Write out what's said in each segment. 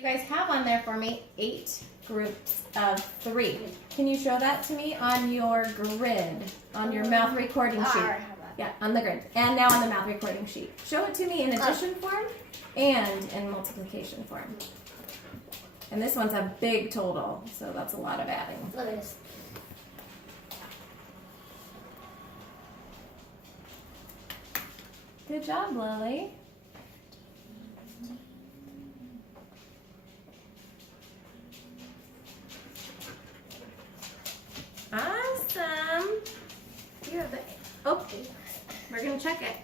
you guys have on there for me 8 groups of 3. Can you show that to me on your grid, on your math recording sheet? Yeah, on the grid. And now on the math recording sheet. Show it to me in addition form and in multiplication form. And this one's a big total, so that's a lot of adding. Look at this. Good job, Lily. Awesome. You have the, oh, we're going to check it.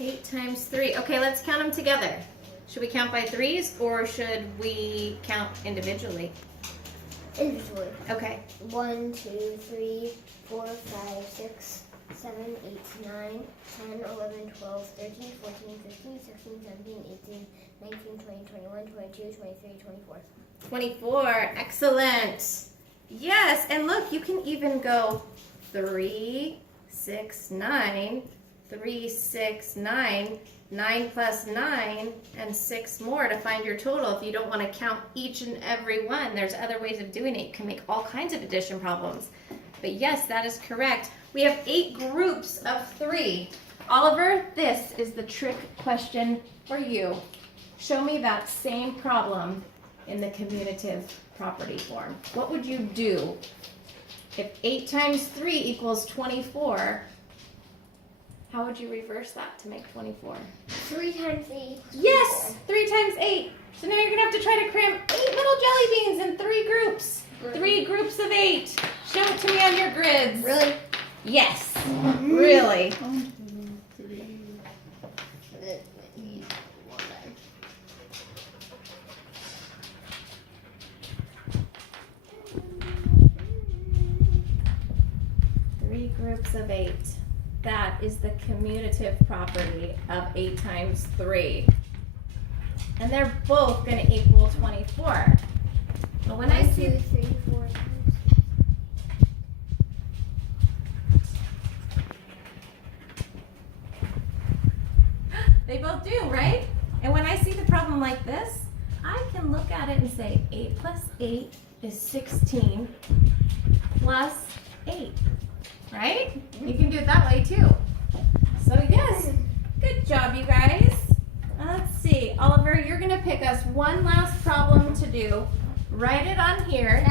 Eight times 3. Okay, let's count them together. Should we count by 3s or should we count individually? Individually. Okay. 1, 2, 3, 4, 5, 6, 7, 8, 9, 10, 11, 12, 13, 14, 15, 16, 17, 18, 19, 20, 21, 22, 23, 24. 24. Excellent. Yes, and look, you can even go 3, 6, 9, 3, 6, 9, 9 plus 9, and 6 more to find your total. If you don't want to count each and every one, there's other ways of doing it. You can make all kinds of addition problems. But yes, that is correct. We have 8 groups of 3. Oliver, this is the trick question for you. Show me that same problem in the commutative property form. What would you do if 8 times 3 equals 24? How would you reverse that to make 24? 3 times 8. Yes! 3 times 8. So now you're going to have to try to cram 8 little jelly beans in 3 groups. 3 groups of 8. Show it to me on your grids. Really? Yes. Really. Three groups of 8. That is the commutative property of 8 times 3. And they're both going to equal 24. But when I see 2, 3, 4 times. they both do, right? And when I see the problem like this, I can look at it and say 8 plus 8 is 16 plus 8. Right? You can do it that way too. So yes, good job you guys. Let's see, Oliver, you're gonna pick us one last problem to do. Write it on here.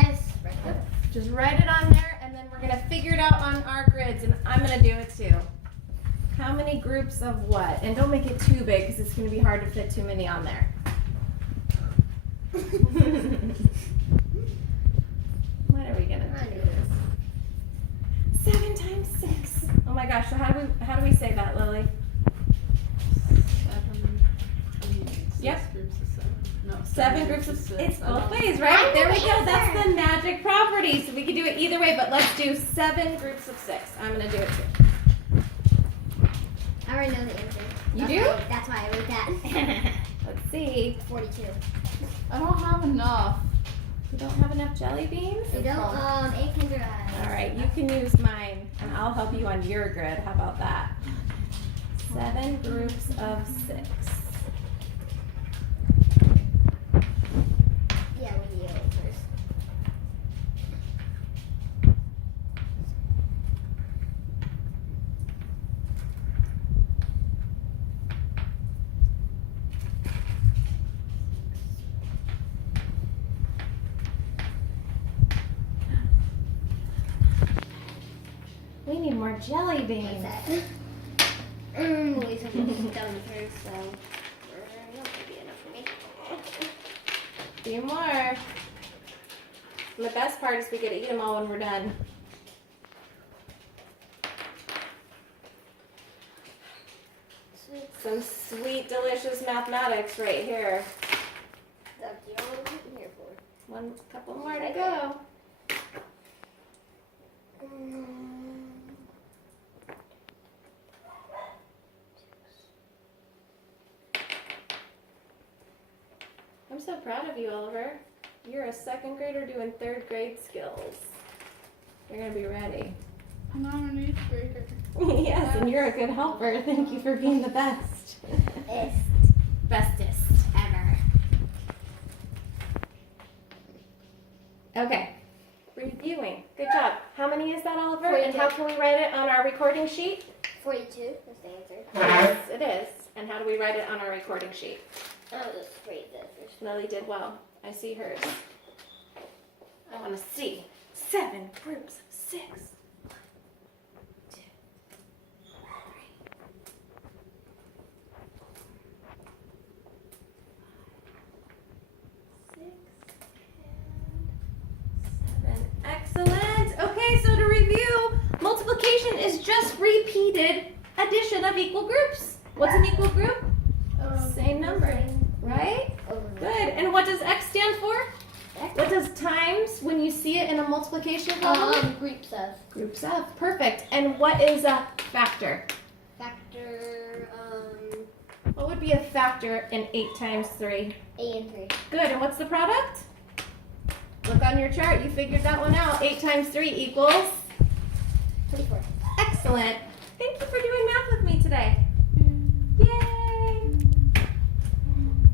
Just write it on there and then we're gonna figure it out on our grids and I'm gonna do it too. How many groups of what? And don't make it too big because it's gonna be hard to fit too many on there. What are we gonna do? 7 times 6. Oh my gosh, so how do we say that, Lily? 6 groups of 7. No, 7 groups of 6. It's both ways, right? There we go. That's the magic property. So we can do it either way, but let's do 7 groups of 6. I'm gonna do it too. I already know the answer. You do? That's why I wrote that. Let's see. 42. I don't have enough. You don't have enough jelly beans? You don't, 800. All right, you can use mine, and I'll help you on your grid. How about that? 7 groups of 6. Yeah, we need it first. We need more jelly beans. Wait, something's done first, so that might be enough for me. A few more. And the best part is we get to eat them all when we're done. Some sweet, delicious mathematics right here. That's the only one I'm here for. One couple more to go. I'm so proud of you, Oliver. You're a second grader doing third grade skills. You're gonna be ready. And I'm an 8th grader. Yes, and you're a good helper. Thank you for being the best. Best. Bestest ever. Okay. Reviewing. Good job. How many is that, Oliver? And 42. how can we write it on our recording sheet? 42. That's the answer. Yes, it is. And how do we write it on our recording sheet? I'll just write that first. Lily did well. I see hers. I want to see 7 groups of 6. 1, 2, 3, 5, 6, and 7. Excellent. Okay, so to review, multiplication is just repeated addition of equal groups. What's an equal group? Same number, right? Good. And what does X stand for? What does times when you see it in a multiplication problem? Groups of. Groups of. Perfect. And what is a factor? Factor, What would be a factor in 8 times 3? 8 and 3. Good. And what's the product? Look on your chart. You figured that one out. 8 times 3 equals? 24. Excellent. Thank you for doing math with me today. Yay!